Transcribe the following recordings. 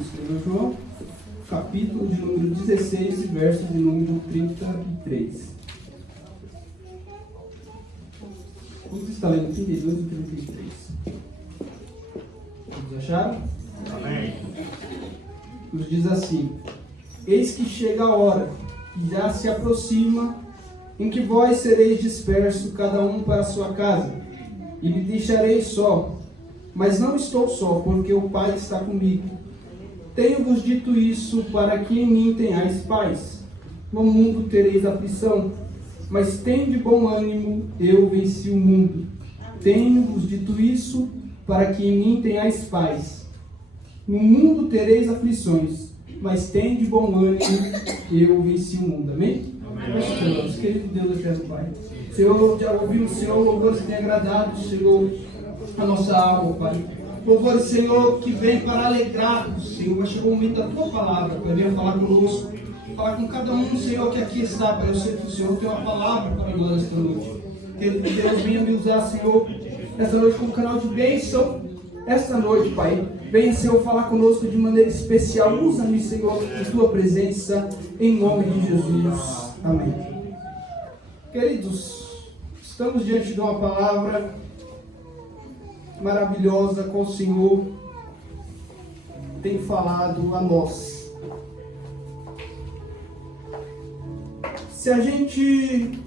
escreveu João, capítulo de número 16 e verso de número 33. Quantos está lendo 32 e 33? Todos acharam? Amém. Nos diz assim: eis que chega a hora, e já se aproxima, em que vós sereis dispersos, cada um para a sua casa, e me deixareis só. Mas não estou só, porque o Pai está comigo. Tenho-vos dito isso para que em mim tenhais paz. No mundo tereis aflição, mas tende bom ânimo, eu venci o mundo. Tenho-vos dito isso para que em mim tenhais paz. No mundo tereis aflições, mas tende bom ânimo, eu venci o mundo. Amém? Amém. Querido Deus eterno Pai, Senhor, já ouvimos, Senhor, louvores que tem agradado, Senhor, a nossa alma, Pai. Louvores, Senhor, que vem para alegrar-nos, Senhor. Mas chegou o momento da Tua palavra, Pai. Venha falar conosco, falar com cada um, Senhor, que aqui está, Pai. Eu sei que o Senhor tem uma palavra para nós esta noite. Que Deus venha me usar, Senhor, esta noite como canal de bênção. Esta noite, Pai, venha, Senhor, falar conosco de maneira especial. Usa-me, Senhor, em Tua presença, em nome de Jesus. Amém. Queridos, estamos diante de uma palavra maravilhosa com o Senhor tem falado a nós. Se a gente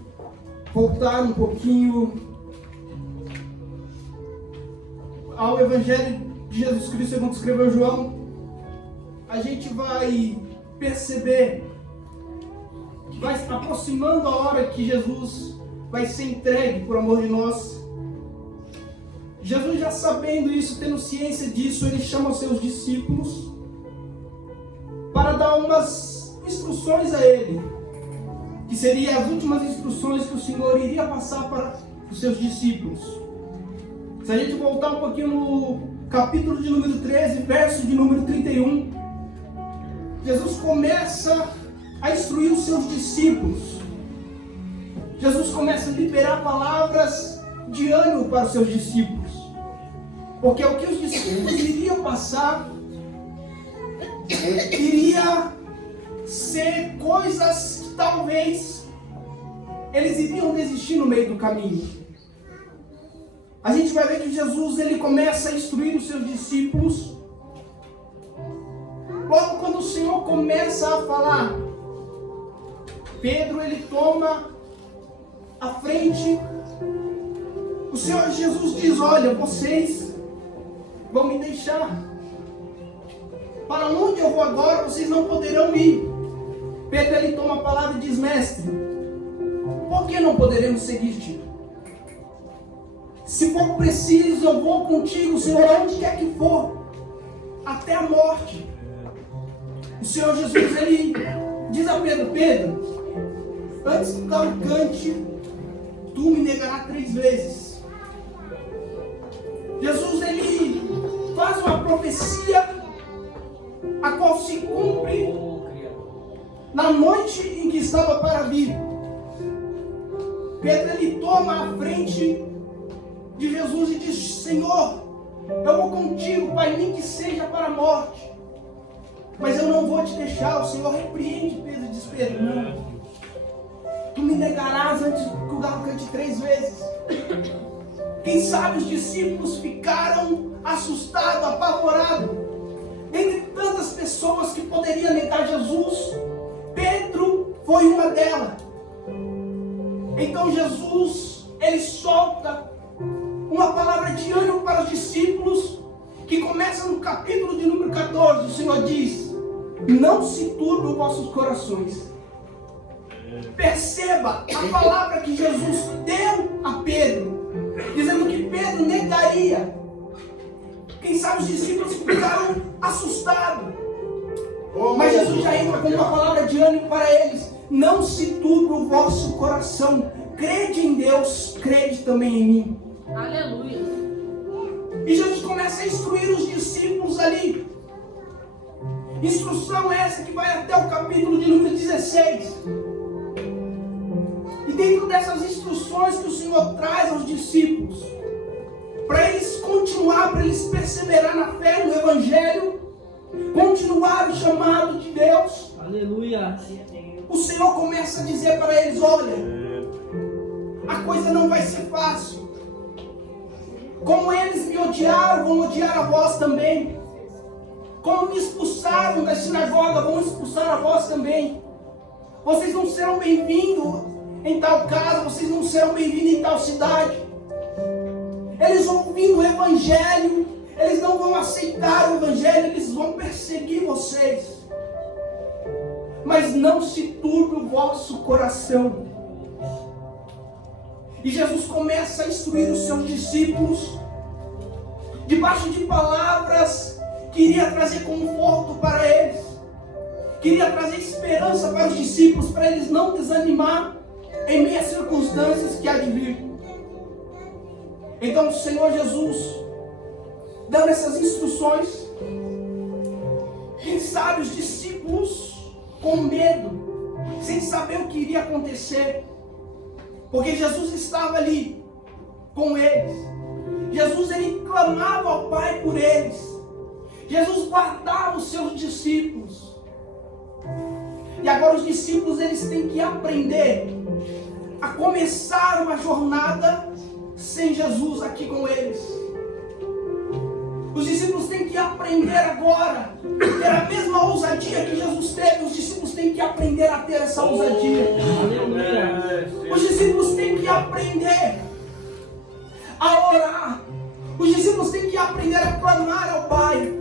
voltar um pouquinho ao Evangelho de Jesus Cristo segundo escreveu João, a gente vai perceber que vai se aproximando a hora que Jesus vai ser entregue por amor de nós. Jesus, já sabendo isso, tendo ciência disso, ele chama os seus discípulos para dar umas instruções a ele, que seriam as últimas instruções que o Senhor iria passar para os seus discípulos. Se a gente voltar um pouquinho no capítulo de número 13, verso de número 31, Jesus começa a instruir os seus discípulos. Jesus começa a liberar palavras de ânimo para os seus discípulos. Porque o que os discípulos iriam passar iria ser coisas que talvez eles iriam desistir no meio do caminho. A gente vai ver que Jesus, ele começa a instruir os seus discípulos. Logo quando o Senhor começa a falar, Pedro, ele toma a frente. O Senhor Jesus diz: olha, vocês vão me deixar. Para onde eu vou agora, vocês não poderão ir. Pedro, ele toma a palavra e diz: mestre, por que não poderemos seguir-te? Se for preciso, eu vou contigo, Senhor, aonde quer que for, até a morte. O Senhor Jesus, ele diz a Pedro: Pedro, antes que o galo cante, tu me negarás 3 vezes. Jesus, ele faz uma profecia a qual se cumpre na noite em que estava para vir. Pedro, ele toma a frente de Jesus e diz: Senhor, eu vou contigo, Pai, nem que seja para a morte, mas eu não vou te deixar. O Senhor repreende Pedro e diz: Pedro, não, tu me negarás antes que o galo cante 3 vezes. Quem sabe os discípulos ficaram assustados, apavorados. Entre tantas pessoas que poderiam negar Jesus, Pedro foi uma delas. Então Jesus, ele solta uma palavra de ânimo para os discípulos, que começa no capítulo de número 14. O Senhor diz: não se turbem os vossos corações. Perceba a palavra que Jesus deu a Pedro, dizendo que Pedro negaria. Quem sabe os discípulos ficaram assustados, mas Jesus já entra com uma palavra de ânimo para eles: não se turbe o vosso coração, crede em Deus, crede também em mim. Aleluia. E Jesus começa a instruir os discípulos ali. Instrução essa que vai até o capítulo de número 16. E dentro dessas instruções que o Senhor traz aos discípulos, para eles continuar, para eles perseverar na fé, no Evangelho, continuar o chamado de Deus. Aleluia. O Senhor começa a dizer para eles: olha, a coisa não vai ser fácil. Como eles me odiaram, vão odiar a vós também. Como me expulsaram da sinagoga, vão expulsar a vós também. Vocês não serão bem-vindos em tal casa, vocês não serão bem-vindos em tal cidade. Eles ouvindo o Evangelho, eles não vão aceitar o Evangelho, eles vão perseguir vocês. Mas não se turbe o vosso coração. E Jesus começa a instruir os seus discípulos, debaixo de palavras que iria trazer conforto para eles, queria trazer esperança para os discípulos, para eles não desanimar em meio às circunstâncias que há de vir. Então o Senhor Jesus, dando essas instruções, quem sabe os discípulos com medo, sem saber o que iria acontecer, porque Jesus estava ali com eles. Jesus, ele clamava ao Pai por eles. Jesus guardava os seus discípulos. E agora os discípulos, eles têm que aprender a começar uma jornada sem Jesus aqui com eles. Os discípulos têm que aprender agora ter a mesma ousadia que Jesus teve. Os discípulos têm que aprender a ter essa ousadia. Os discípulos têm que aprender a orar. Os discípulos têm que aprender a clamar ao Pai.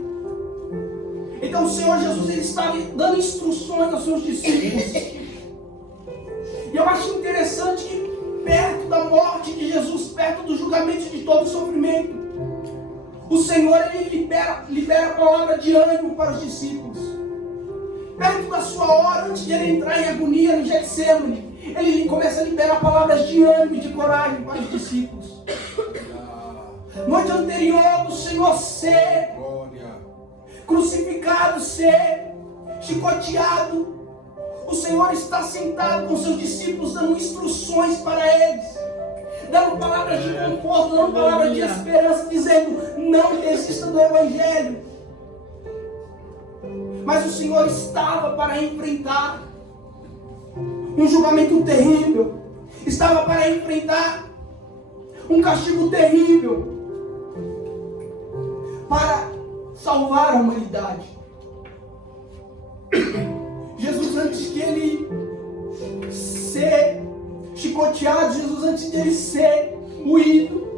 Então o Senhor Jesus, ele estava dando instruções aos seus discípulos. E eu acho interessante que perto da morte de Jesus, perto do julgamento de todo o sofrimento, o Senhor, ele libera a palavra de ânimo para os discípulos. Perto da sua hora, antes de ele entrar em agonia no Getsemane, ele começa a liberar palavras de ânimo e de coragem para os discípulos. Noite anterior, o Senhor ser crucificado, ser chicoteado, o Senhor está sentado com seus discípulos, dando instruções para eles, dando palavras de conforto, dando palavras de esperança, dizendo: não desista do Evangelho. Mas o Senhor estava para enfrentar um julgamento terrível, estava para enfrentar um castigo terrível, para salvar a humanidade. Jesus, antes de ele ser chicoteado, Jesus, antes de ele ser moído,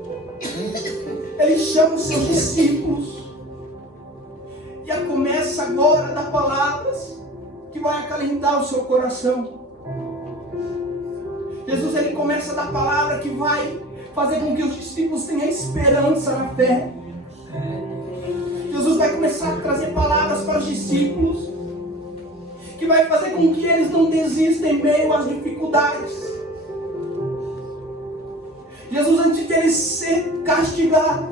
ele chama os seus discípulos e começa agora a dar palavras que vai acalentar o seu coração. Jesus, ele começa a dar palavra que vai fazer com que os discípulos tenham esperança na fé. Jesus vai começar a trazer palavras para os discípulos que vai fazer com que eles não desistam em meio às dificuldades. Jesus, antes de ele ser castigado,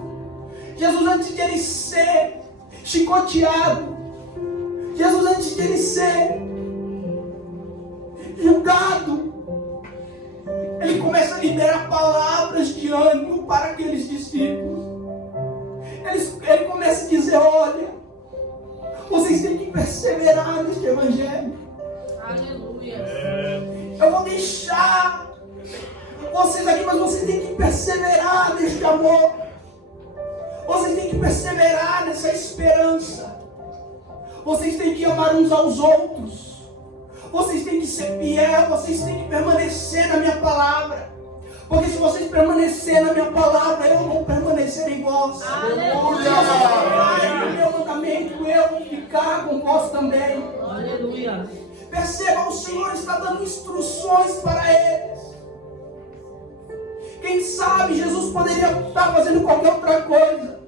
Jesus, antes de ele ser chicoteado, Jesus, antes de ele ser julgado, ele começa a liberar palavras de ânimo para aqueles discípulos. Ele começa a dizer: olha, vocês têm que perseverar neste Evangelho. Aleluia. Eu vou deixar vocês aqui, mas vocês têm que perseverar neste amor. Vocês têm que perseverar nessa esperança. Vocês têm que amar uns aos outros. Vocês têm que ser fiel. Vocês têm que permanecer na minha palavra. Porque se vocês permanecerem na minha palavra, eu vou permanecer em vós. Aleluia. Se vocês ficarem no meu mandamento, eu vou ficar com vós também. Aleluia. Perceba, o Senhor está dando instruções para eles. Quem sabe Jesus poderia estar fazendo qualquer outra coisa.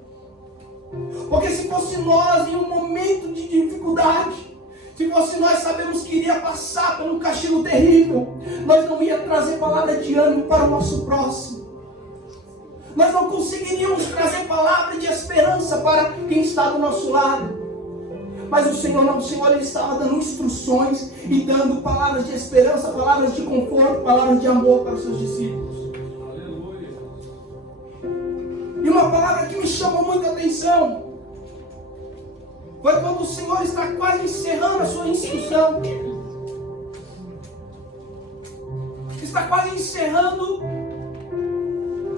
Porque se fosse nós em um momento de dificuldade, se fosse nós, sabemos que iria passar por um castigo terrível, nós não ia trazer palavra de ânimo para o nosso próximo. Nós não conseguiríamos trazer palavra de esperança para quem está do nosso lado. Mas o Senhor não, o Senhor, ele estava dando instruções e dando palavras de esperança, palavras de conforto, palavras de amor para os seus discípulos. Aleluia. E uma palavra que me chamou muita atenção Foi quando o Senhor está quase encerrando a sua instrução. Está quase encerrando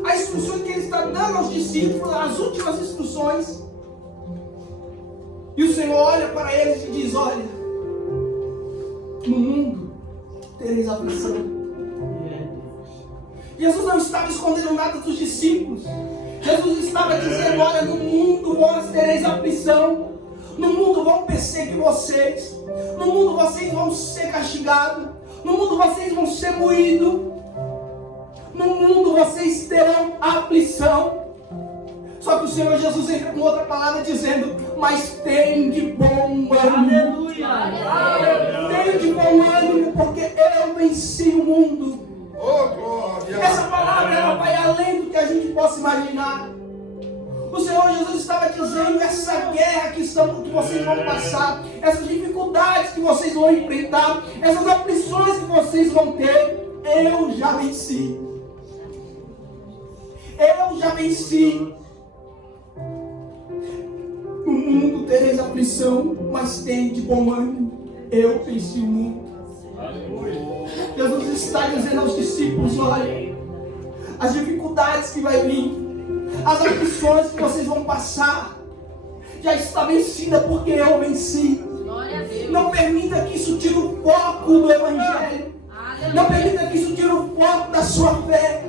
a instrução que Ele está dando aos discípulos, as últimas instruções. E o Senhor olha para eles e diz: olha, no mundo tereis aflição. Jesus não estava escondendo nada dos discípulos. Jesus estava dizendo: olha, no mundo vós tereis aflição. No mundo vão perseguir vocês. No mundo vocês vão ser castigados. No mundo vocês vão ser moídos. No mundo vocês terão aflição. Só que o Senhor Jesus entra com outra palavra dizendo: mas tem de bom ânimo. Aleluia! Tem de bom ânimo, porque eu venci o mundo. Oh, glória! Essa palavra ela vai além do que a gente possa imaginar. O Senhor Jesus estava dizendo: essa guerra que vocês vão passar, essas dificuldades que vocês vão enfrentar, essas aflições que vocês vão ter, eu já venci. Eu já venci. No mundo tereis aflição, mas tem de bom ânimo. Eu venci o mundo. Jesus está dizendo aos discípulos: olha, as dificuldades que vai vir, as aflições que vocês vão passar, já está vencida, porque eu venci. Não permita que isso tire o foco do Evangelho. Não permita que isso tire o foco da sua fé.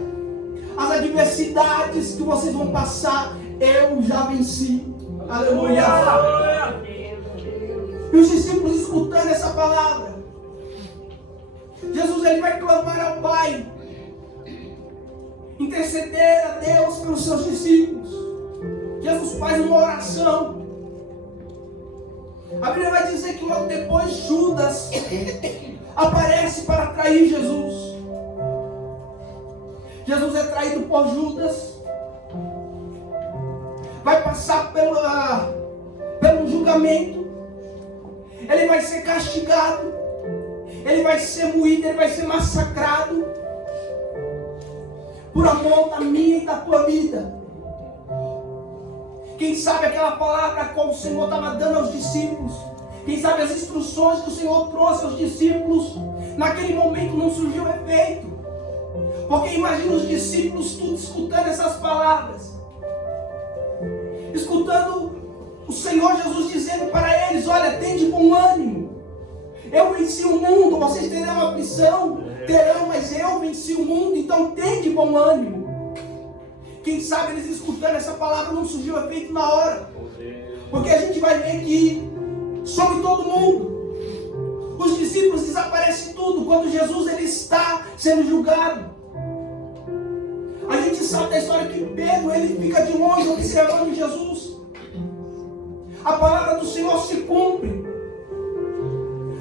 As adversidades que vocês vão passar, eu já venci. Aleluia! E os discípulos escutando essa palavra, Jesus ele vai clamar ao Pai, interceder a Deus pelos seus discípulos. Jesus faz uma oração. A Bíblia vai dizer que logo depois Judas aparece para trair Jesus. Jesus é traído por Judas. Vai passar pelo julgamento. Ele vai ser castigado. Ele vai ser moído, ele vai ser massacrado. Por amor da minha e da tua vida. Quem sabe aquela palavra a qual o Senhor estava dando aos discípulos. Quem sabe as instruções que o Senhor trouxe aos discípulos. Naquele momento não surgiu efeito. Porque imagina os discípulos tudo escutando essas palavras. Escutando o Senhor Jesus dizendo para eles: olha, tem de bom ânimo. Eu venci o mundo, vocês terão aflição, terão, mas eu venci o mundo, então tem de bom ânimo. Quem sabe eles escutando essa palavra não surgiu efeito na hora. Porque a gente vai ver que sobre todo mundo, os discípulos desaparecem tudo quando Jesus ele está sendo julgado. A gente sabe da história que Pedro ele fica de longe observando Jesus. A palavra do Senhor se cumpre.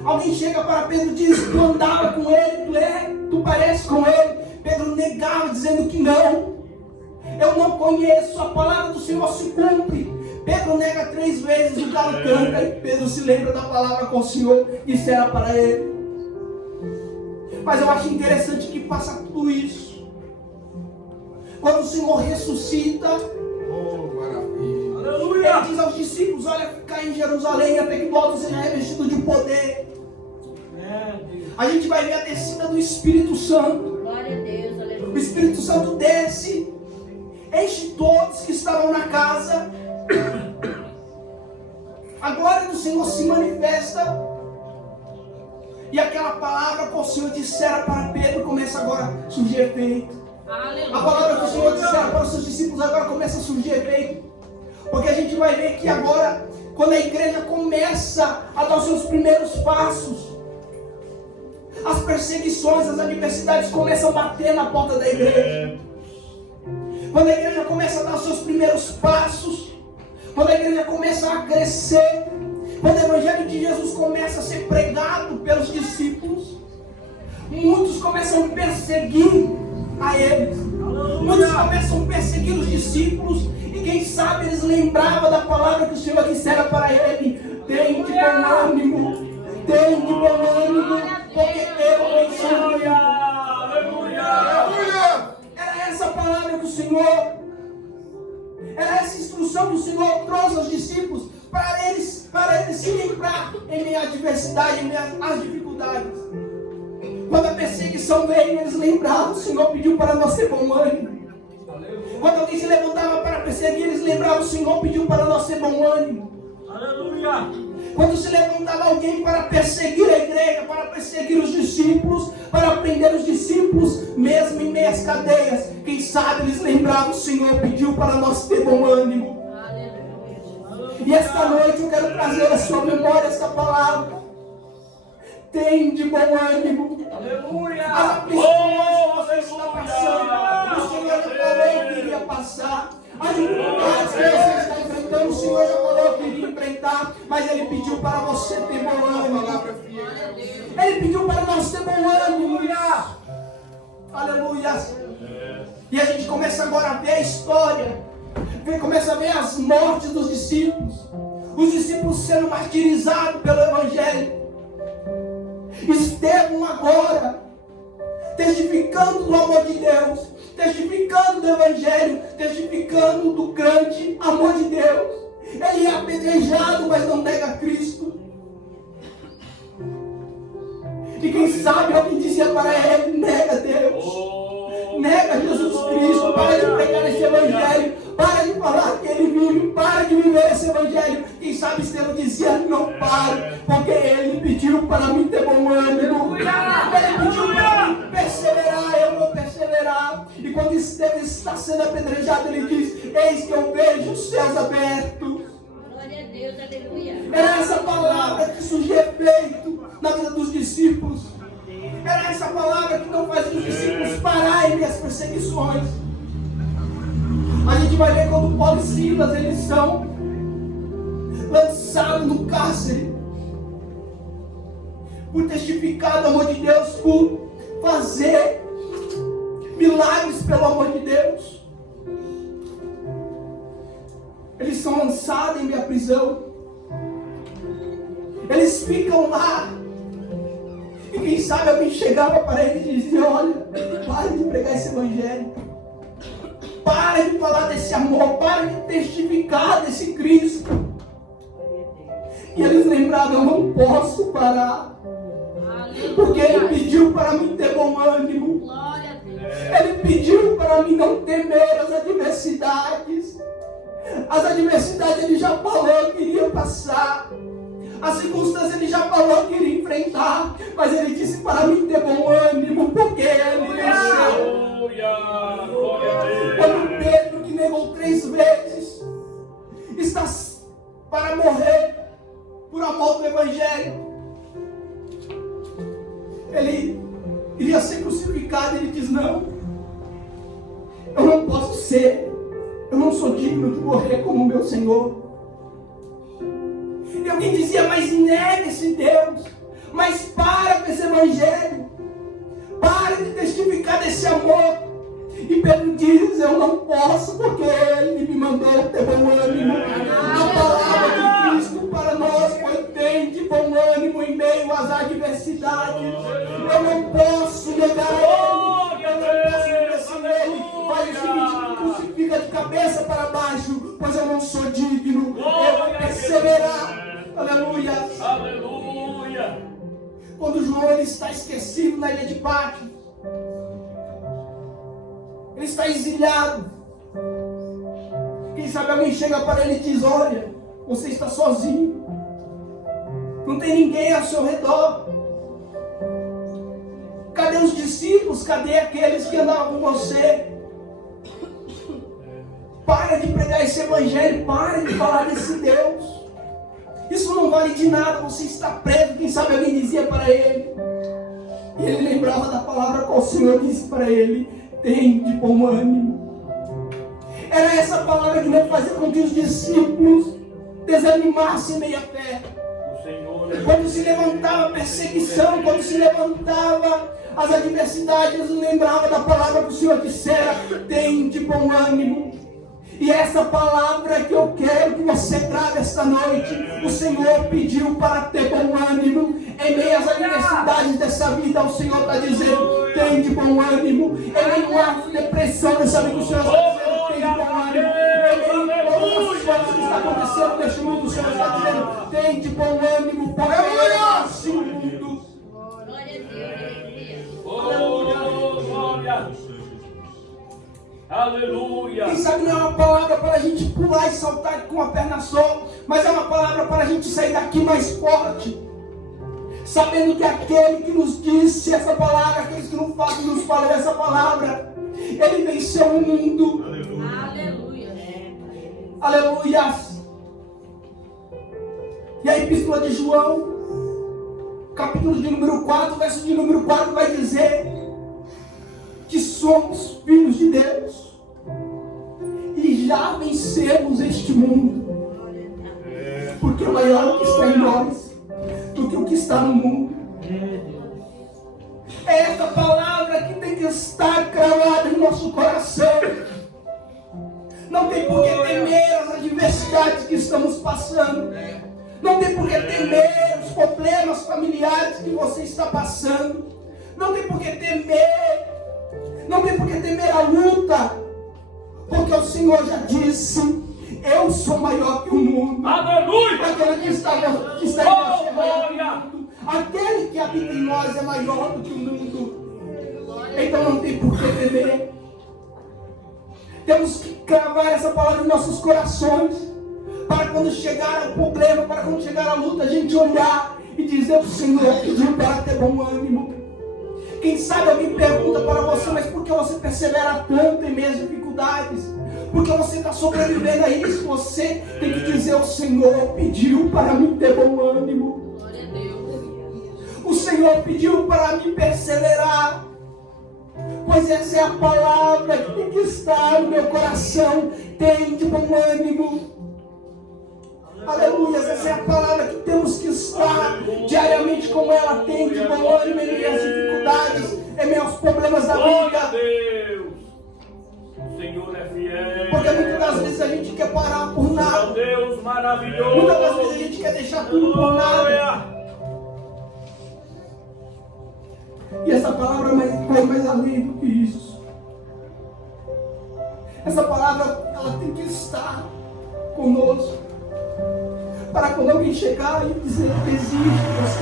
Alguém chega para Pedro e diz: tu andava com ele, tu parece com ele. Pedro negava, dizendo que não. Eu não conheço. A palavra do Senhor se cumpre. Pedro nega 3 vezes, o galo canta, e Pedro se lembra da palavra com o Senhor e será para ele. Mas eu acho interessante que passa tudo isso. Quando o Senhor ressuscita, ele diz aos discípulos: olha, ficar em Jerusalém até que todos sejam revestidos de poder. A gente vai ver a descida do Espírito Santo. Glória a Deus, aleluia. O Espírito Santo desce, enche todos que estavam na casa. A glória do Senhor se manifesta. E aquela palavra que o Senhor dissera para Pedro começa agora a surgir efeito. Aleluia. A palavra que o Senhor dissera para os seus discípulos agora começa a surgir efeito. Porque a gente vai ver que agora, quando a igreja começa a dar os seus primeiros passos, as perseguições, as adversidades começam a bater na porta da igreja. Quando a igreja começa a dar os seus primeiros passos, quando a igreja começa a crescer, quando o Evangelho de Jesus começa a ser pregado pelos discípulos, muitos começam a perseguir a eles. Muitos começam a perseguir os discípulos. E quem sabe eles lembravam da palavra que o Senhor dissera para ele: tem de bom ânimo, tem de bom ânimo, porque eu venci o mundo. Era essa palavra que o Senhor, era essa instrução que o Senhor trouxe aos discípulos para eles se lembrar em meio à adversidade, em meio às dificuldades. Quando a perseguição veio, eles lembravam, o Senhor pediu para nós ter bom ânimo. Quando alguém se levantava para perseguir, eles lembravam, o Senhor pediu para nós ter bom ânimo. Aleluia! Quando se levantava alguém para perseguir a igreja, para perseguir os discípulos, para prender os discípulos, mesmo em meias cadeias, quem sabe eles lembravam, o Senhor pediu para nós ter bom ânimo. E esta noite eu quero trazer à sua memória essa palavra. Tem de bom ânimo. Aleluia! As aflições que você está passando, o Senhor já falou que iria passar. As dificuldades que você está enfrentando, o Senhor já falou que iria enfrentar. Mas Ele pediu para você ter bom ânimo. Ele pediu para nós ter bom ânimo. Aleluia! E a gente começa agora a ver a história. Começa a ver as mortes dos discípulos. Os discípulos sendo martirizados pelo Evangelho. Estevão agora, testificando do amor de Deus, testificando do Evangelho, testificando do grande amor de Deus. Ele é apedrejado, mas não nega Cristo. E quem sabe alguém dizia para ele, nega Deus. Nega Jesus Cristo, para de pregar esse Evangelho, para de falar que Ele vive, para de viver esse Evangelho. Quem sabe Estevão dizia, não pare, porque Ele pediu para mim ter bom ânimo. Ele pediu para mim perseverar, eu vou perseverar. E quando Estevão está sendo apedrejado, ele diz, eis que eu vejo os céus abertos. Glória a Deus, aleluia. Era essa palavra que surgia efeito na vida dos discípulos. Era essa palavra que não fazia os discípulos pararem as perseguições. A gente vai ver quando Paulo e Silas, eles são lançados no cárcere por testificar do amor de Deus, por fazer milagres pelo amor de Deus. Eles são lançados em minha prisão. Eles ficam lá. E quem sabe alguém chegava para ele e dizia, olha, pare de pregar esse Evangelho. Pare de falar desse amor. Pare de testificar desse Cristo. E eles lembravam, eu não posso parar. Porque Ele pediu para mim ter bom ânimo. Glória a Deus. Ele pediu para mim não temer as adversidades. As adversidades Ele já falou que iria passar. As circunstâncias Ele já falou que iria enfrentar. Mas Ele disse para mim ter bom ânimo, porque Ele venceu. Quando Pedro, que negou 3 vezes, está para morrer por amor do Evangelho, ele iria ser crucificado. Ele diz, não, eu não posso ser, eu não sou digno de morrer como meu Senhor. E alguém dizia, mas nega esse Deus, mas para com esse Evangelho, para de testificar desse amor. E Pedro diz, eu não posso, porque Ele me mandou ter bom ânimo. A palavra de Cristo para nós foi, tem de bom ânimo em meio às adversidades. Eu não posso negar Ele, eu não posso viver sem Ele. Faz o seguinte, me crucifica de cabeça para baixo, pois eu não sou digno. Eu vou perseverar. Aleluia. Aleluia. Quando João ele está esquecido na ilha de Patmos, ele está exilhado. Quem sabe alguém chega para ele e diz, olha, você está sozinho. Não tem ninguém ao seu redor. Cadê os discípulos? Cadê aqueles que andavam com você? Para de pregar esse Evangelho. Para de falar desse Deus. Isso não vale de nada, você está preso. Quem sabe alguém dizia para ele. E ele lembrava da palavra que o Senhor disse para ele, tem de bom ânimo. Era essa palavra que não fazia com que os discípulos desanimassem meia fé. Quando se levantava a perseguição, quando se levantava as adversidades, eles lembravam da palavra que o Senhor dissera, tem de bom ânimo. E essa palavra que eu quero que você traga esta noite, o Senhor pediu para ter bom ânimo. Em meio às adversidades dessa vida, o Senhor está dizendo, tem de bom ânimo. Em meio à depressão dessa vida, o Senhor está dizendo, tem de bom ânimo. Em meio a sua coisas que estão acontecendo neste mundo, o Senhor está dizendo, tem de bom ânimo, porque é assim o mundo. Glória a Deus. Oh, glória. Aleluia. Quem sabe não é uma palavra para a gente pular e saltar com a perna só, mas é uma palavra para a gente sair daqui mais forte, sabendo que aquele que nos disse essa palavra, aqueles que nos falou essa palavra, ele venceu o mundo. Aleluia. Aleluia. E a epístola de João, capítulo de número 4, verso de número 4 vai dizer que somos filhos de Deus e já vencemos este mundo, porque é maior o que está em nós do que o que está no mundo. É essa palavra que tem que estar cravada em nosso coração. Não tem por que temer as adversidades que estamos passando. Não tem por que temer os problemas familiares que você está passando. Não tem por que temer. Não tem por que temer a luta. Porque o Senhor já disse, eu sou maior que o mundo. Aleluia. Aquele que está em você é maior que o mundo. Aquele que habita em nós é maior do que o mundo. Então não tem por que temer. Temos que cravar essa palavra em nossos corações, para quando chegar o problema, para quando chegar a luta, a gente olhar e dizer, o Senhor pediu para ter bom ânimo. Quem sabe alguém pergunta para você, mas por que você persevera tanto em meio às dificuldades? Porque você está sobrevivendo a isso. Você tem que dizer, o Senhor pediu para mim ter bom ânimo. Glória a Deus. O Senhor pediu para me perseverar. Pois essa é a palavra que tem que estar no meu coração. Tem de bom ânimo. Aleluia, essa é a palavra que temos que estar diariamente com ela. Tem de bom ânimo em meio às dificuldades, em meio aos problemas da Glória a vida. Deus. O Senhor é fiel. Porque muitas das vezes a gente quer parar por É um nada. Deus maravilhoso. Muitas das vezes a gente quer deixar tudo por nada. Glória. E essa palavra vai mais além do que isso. Essa palavra, ela tem que estar conosco. Para quando alguém chegar e dizer, desiste, você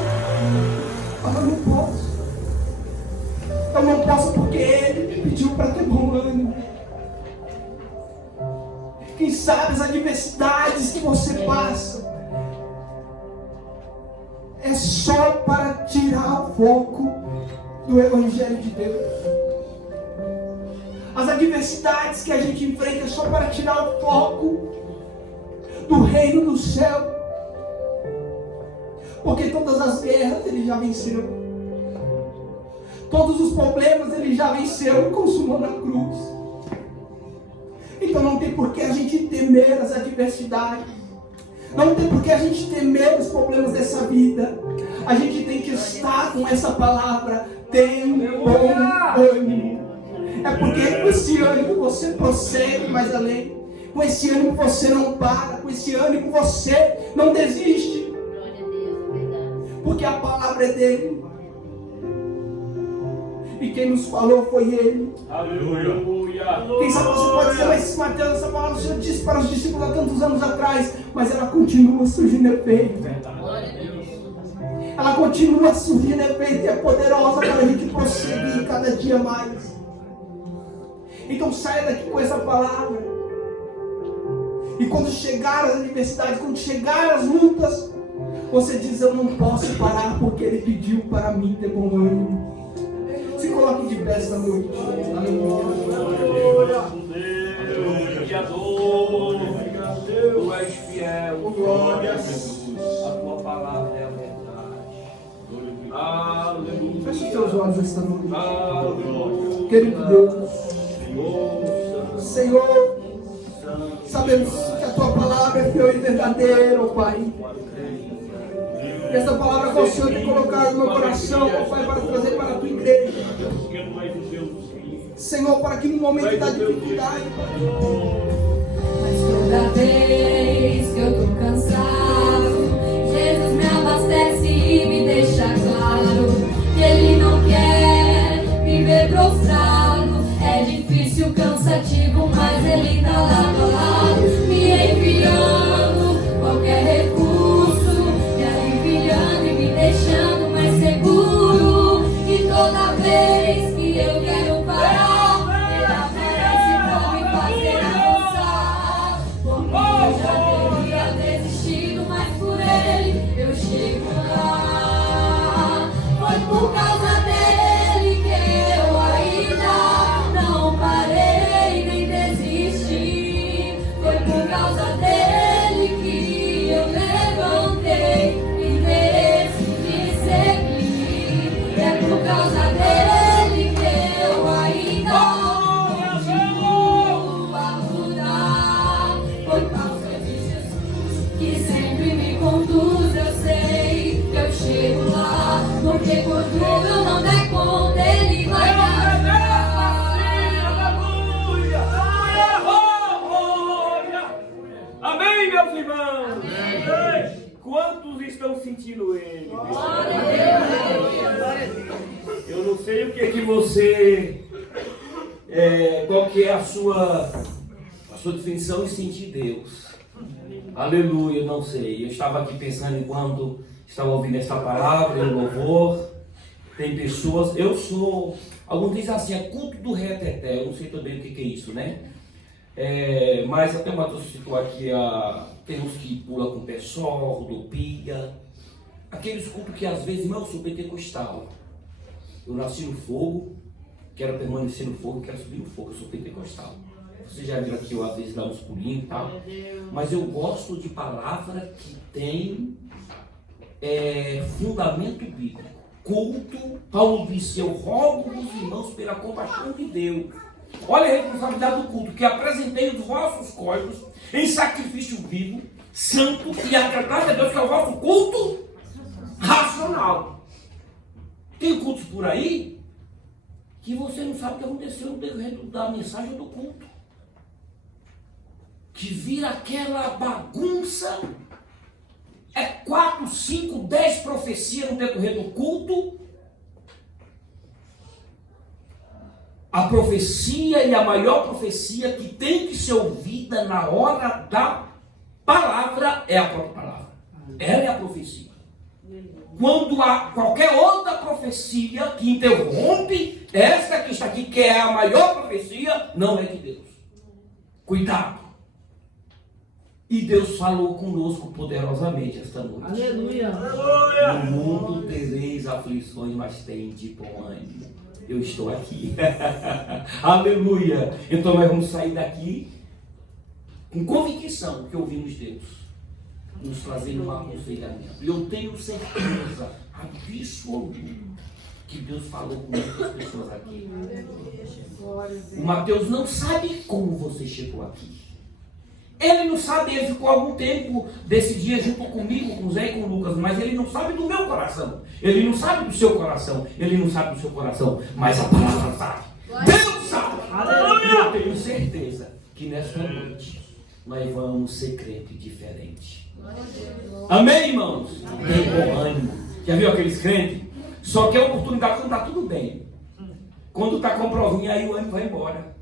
fala, eu não posso. Eu não posso porque ele me pediu para ter bom ânimo. Quem sabe as adversidades que você passa é só para tirar o foco do Evangelho de Deus. As adversidades que a gente enfrenta é só para tirar o foco do reino do céu. Porque todas as guerras ele já venceu. Todos os problemas ele já venceu e consumou na cruz. Então não tem por que a gente temer as adversidades. Não tem por que a gente temer os problemas dessa vida. A gente tem que estar com essa palavra. Tem bom ânimo. É porque com esse ânimo você prossegue mais além. Com esse ânimo você não para. Com esse ânimo você não desiste. Glória a Deus, é verdade. Porque a palavra é dele. E quem nos falou foi ele. Aleluia. Quem sabe você pode dizer, mas Mateus, essa palavra o Senhor disse para os discípulos há tantos anos atrás, mas ela continua surgindo efeito. Glória a Deus. Ela continua surgindo efeito e é poderosa para a gente prosseguir cada dia mais. Então saia daqui com essa palavra. E quando chegar as adversidades, quando chegar as lutas, você diz, eu não posso parar porque ele pediu para mim ter bom ânimo. Se coloque de pé esta noite. Glória a Deus, Criador, tu és fiel. Glória a Deus. A tua palavra é a verdade. Aleluia. Feche os teus olhos esta noite. Aleluia. Querido Deus, Senhor, sabemos que a tua palavra é fiel e verdadeira, ó Pai. Que essa palavra que o Senhor tem colocado no meu coração, ó Pai, para trazer para a tua igreja. Senhor, para que no momento da dificuldade, Mas toda vez que eu tô cansado, Jesus me abastece e me deixa claro que Ele não quer viver prostrado. É difícil, cansativo, mas Ele tá lado a lado, me enviando. vez que eu quero parar, Ele aparece pra me fazer avançar. Porque eu já teria desistido, mas por Ele eu chego lá. Foi por causa dele que eu ainda não parei nem desisti. Foi por causa dele que eu levantei e decidi seguir. É por causa dele que eu ainda continuo a lutar. Por causa de Jesus que sempre me conduz, eu sei que eu chego lá. Porque quando eu não der conta, Ele vai me ajudar. Amém, meus irmãos? Quantos estão sentindo Ele? Eu não sei o que você... qual que é a sua definição de sentir Deus. Aleluia, eu não sei. Eu estava aqui pensando enquanto estava ouvindo essa palavra, o louvor. Tem pessoas... Alguns dizem assim, é culto do reteté. Eu não sei também o que é isso, né? Mas até o Matheus citou aqui, tem uns que pula com o pé só, rodopia. Aqueles cultos que às vezes, eu sou pentecostal. Eu nasci no fogo, quero permanecer no fogo, quero subir no fogo, eu sou pentecostal. Vocês já viram aqui, eu às vezes dá uns pulinhos e tal. Mas eu gosto de palavra que tem fundamento bíblico. Culto, Paulo disse, eu rogo os irmãos pela compaixão de Deus. Olha a responsabilidade do culto, que apresentei os vossos corpos em sacrifício vivo, santo e agradável a Deus, que é o vosso culto racional. Tem cultos por aí que você não sabe o que aconteceu no decorrer da mensagem ou do culto. Que vira aquela bagunça, 4, 5, 10 profecias no decorrer do culto. A profecia e a maior profecia que tem que ser ouvida na hora da palavra é a própria palavra. Ela é a profecia. Quando há qualquer outra profecia que interrompe esta que está aqui, que é a maior profecia, não é de Deus. Cuidado. E Deus falou conosco poderosamente esta noite. Aleluia. No mundo tereis aflições, mas tem de bom ânimo. Eu estou aqui. Aleluia. Então nós vamos sair daqui com convicção que ouvimos Deus nos trazendo um aconselhamento. E eu tenho certeza absoluta que Deus falou com muitas pessoas aqui. O Mateus não sabe como você chegou aqui. Ele não sabe, ele ficou algum tempo desse dia junto comigo, com o Zé e com o Lucas, mas ele não sabe do meu coração. Ele não sabe do seu coração. Ele não sabe do seu coração, mas a palavra sabe. Deus sabe. Aleluia. Eu tenho certeza que nesta noite nós vamos ser crente diferente. Amém, irmãos? Tem bom ânimo. Já viu aqueles crentes? Só que a oportunidade quando está tudo bem. Quando está com provinha, aí o ânimo vai embora.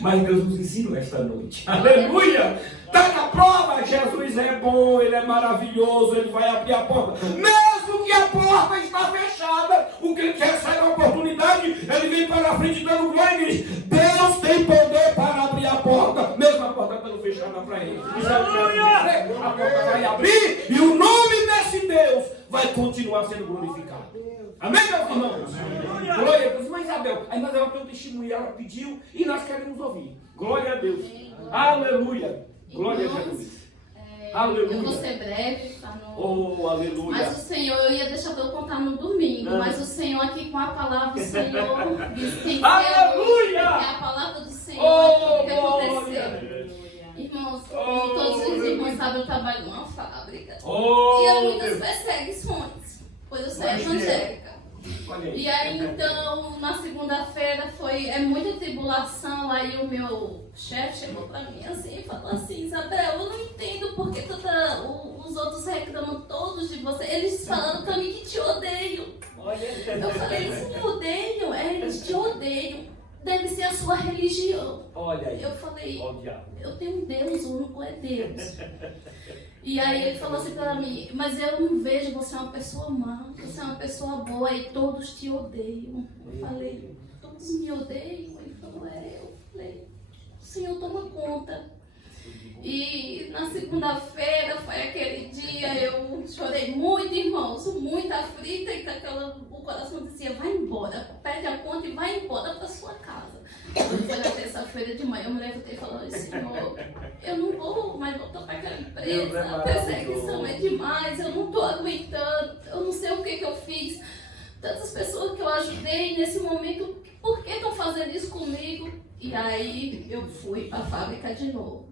Mas Deus nos ensinou esta noite. Aleluia! Está na prova, Jesus é bom, Ele é maravilhoso, Ele vai abrir a porta. Mesmo que a porta está fechada, o que Ele quer sair da oportunidade, Ele vem para a frente dando glória e diz, Deus tem poder para abrir a porta, mesmo a porta estando fechada para Ele. A porta vai abrir e o nome desse Deus vai continuar sendo glorificado. Amém, meus irmãos? Glória a Deus. Mas Isabel, aí nós vamos ter um testemunho, ela pediu e nós queremos ouvir. Glória a Deus. Aleluia. Glória a Jesus. Aleluia. Eu vou ser breve, tá no... Oh, aleluia. Mas o Senhor, eu ia deixar para eu contar no domingo, mas o Senhor aqui com a palavra, o Senhor disse que tem que aleluia! é a palavra do Senhor que aconteceu. Irmãos, todos os irmãos sabem, eu trabalho numa fábrica. E há muitas perseguições, pois eu sou evangélica. E aí então, na segunda-feira é muita tribulação, aí o meu chefe chegou pra mim assim e falou assim, Isabel, eu não entendo porque os outros reclamam todos de você, eles falando pra mim que te odeiam. Eu falei, eles me odeiam? Eles te odeiam. deve ser a sua religião. Olha aí. Eu falei, Ó o diabo. eu tenho um Deus, o único é Deus. E aí ele falou assim para mim, mas eu não vejo você é uma pessoa má, você é uma pessoa boa e todos te odeiam. Eu falei, todos me odeiam? Ele falou, eu falei, o Senhor toma conta. E na segunda-feira foi aquele dia, eu chorei muito, irmãos, muito aflita, e o coração dizia, vai embora, pede a conta e vai embora para sua casa. Quando foi na terça-feira de manhã, eu me levantei e falei, Senhor, eu não vou mais voltar para aquela empresa, a perseguição é demais, eu não estou aguentando, eu não sei o que eu fiz. Tantas pessoas que eu ajudei nesse momento, por que estão fazendo isso comigo? E aí eu fui para a fábrica de novo.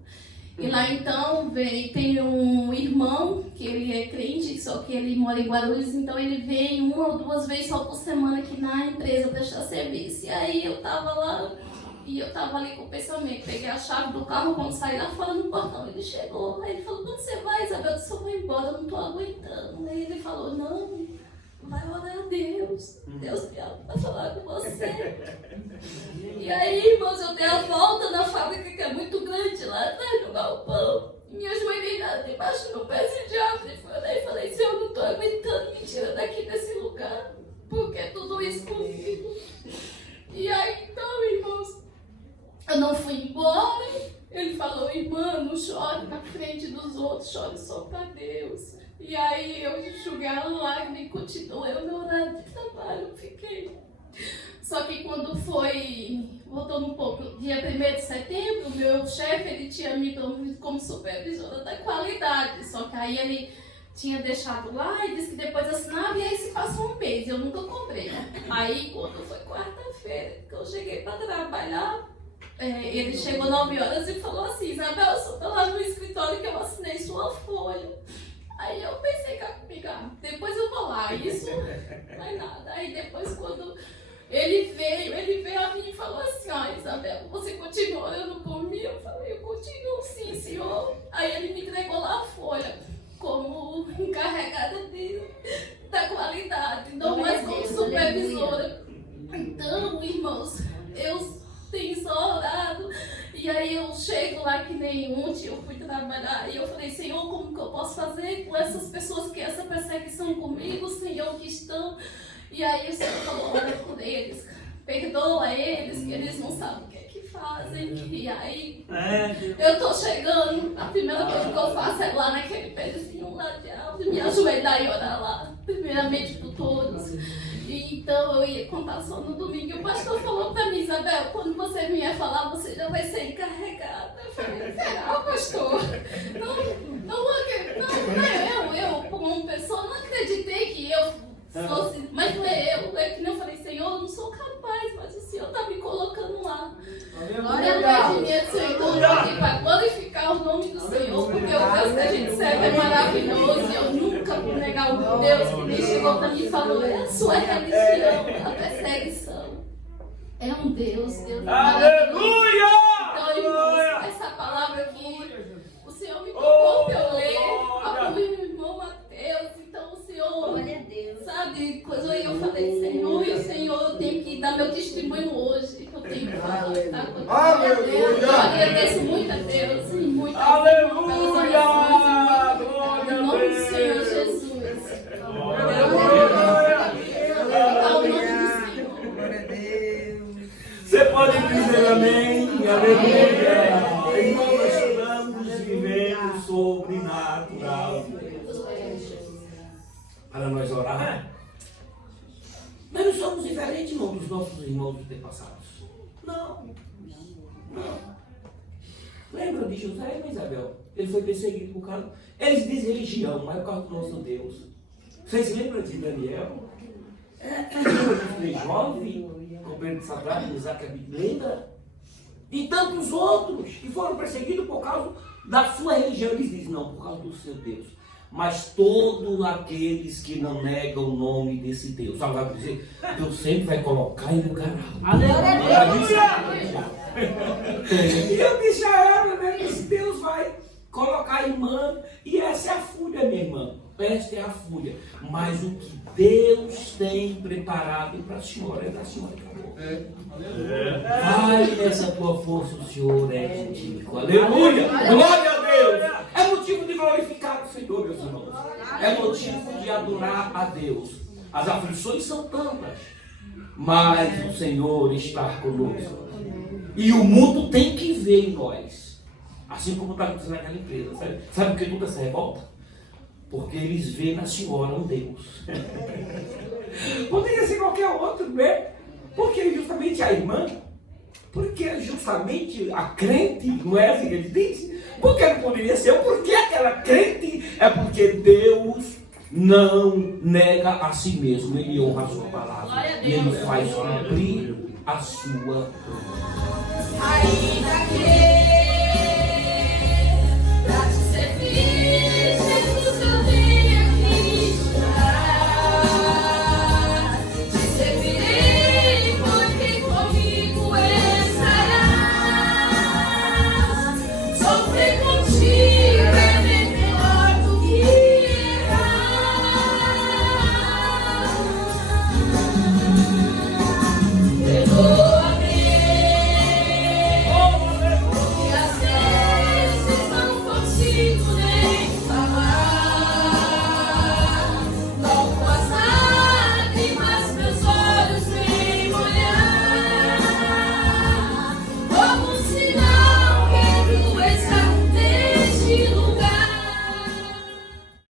E lá então tem um irmão que ele é crente, só que ele mora em Guarulhos, então ele vem 1 ou 2 vezes só por semana aqui na empresa prestar serviço. E aí eu tava lá e eu tava ali com o pensamento, peguei a chave do carro, quando saí lá fora no portão, ele chegou, aí ele falou, quando você vai, Isabel? Eu disse, eu vou embora, eu não tô aguentando. Aí ele falou, não, vai orar a Deus, Deus me ama para falar com você. E aí, irmãos, eu dei a volta na fábrica, que é muito grande, lá atrás do galpão. Me ajoelhei lá debaixo do pé de árvore. E falei, Senhor, eu não estou aguentando, me tira daqui desse lugar, porque tudo isso comigo. E aí, então, irmãos, eu não fui embora. Ele falou, irmã, não chore na frente dos outros, chore só para Deus. E aí eu enxuguei a lágrima e continuei o meu horário de trabalho, fiquei. Só que quando foi, voltando um pouco, dia 1º de setembro, o meu chefe, ele tinha me promovido como supervisora da qualidade. Só que aí ele tinha deixado lá e disse que depois assinava e aí se passou um mês, eu nunca comprei, né? Aí quando foi quarta-feira que eu cheguei para trabalhar, ele chegou 9 horas e falou assim, Isabel, eu só tô lá no escritório que eu assinei sua folha. Aí eu pensei comigo, depois eu vou lá, isso não é nada. Aí depois quando ele veio a mim e falou assim, Isabel, você continua orando por mim? Eu falei, eu continuo sim, senhor. Aí ele me entregou lá a folha, como encarregada da qualidade, não mais como supervisora. Então, irmãos, eu tenho só orado. E aí eu chego lá que nem ontem, eu fui trabalhar e eu falei, Senhor, como que eu posso fazer com essas pessoas que essa perseguição comigo, Senhor, que estão... E aí o Senhor falou, ora por eles, perdoa eles, que eles não sabem o que é que fazem. E aí eu tô chegando, a primeira coisa que eu faço é lá naquele pedacinho lá de árvore, me ajoelhar e orar lá, primeiramente por todos. E então eu ia contar só no domingo. E o pastor falou pra mim, Isabel, quando você vier falar, você já vai ser encarregada. Eu falei, será, pastor? Eu, como pessoa, não acreditei que eu fosse, mas não é eu. É que nem eu falei, Senhor, eu não sou capaz, mas o Senhor tá me colocando lá. Glória a Deus, minha Senhor, então eu tô aqui para glorificar o nome do Senhor, porque o Deus que a gente serve é maravilhoso e eu nunca vou negar o Deus que me chegou para mim e falou, é a sua religião, a perseguição. É um Deus maravilhoso. Então, irmãos, essa palavra aqui, o Senhor me tocou para eu ler, apoio o irmão Mateus, então o Senhor, sabe, coisa aí eu falei, Senhor, e o Senhor, eu tenho que dar meu testemunho hoje, eu tenho que falar, tá? Eu agradeço muito a Deus, e muito a Deus, pelas orações, em nome do Senhor Jesus. Você pode dizer amém, aleluia. Irmão, nós estamos vivendo sobrenatural para nós orar. Mas não somos diferentes, irmão, dos nossos irmãos antepassados. Não. Lembra de José, irmã Isabel? Ele foi perseguido por causa... Eles dizem religião, mas é por causa do nosso Deus. Vocês lembram de Daniel? Ele jovem, com Pedro de Sadraque, Isaac, lembra? E tantos outros que foram perseguidos por causa da sua religião. Eles dizem, não, por causa do seu Deus. Mas todos aqueles que não negam o nome desse Deus, sabe, vai dizer, Deus sempre vai colocar em lugar alto. Aleluia! E eu disse a ela, né, que esse Deus vai colocar a irmã, e essa é a fúria, minha irmã. Esta é a fúria. Mas o que Deus tem preparado para a senhora é da senhora. nessa tua força o Senhor é contigo. Aleluia! Glória a Deus! É motivo de glorificar o Senhor, meus irmãos. É motivo de adorar a Deus. As aflições são tantas, mas o Senhor está conosco. E o mundo tem que ver em nós. Assim como está acontecendo naquela empresa. Sabe por que toda essa revolta? Porque eles veem na senhora um Deus. Poderia ser qualquer outro, né? Porque justamente a irmã, porque justamente a crente, não é assim que ele diz? Porque não poderia ser, porque aquela crente é porque Deus não nega a si mesmo, ele honra a sua palavra e ele faz cumprir a sua promessa. Ainda que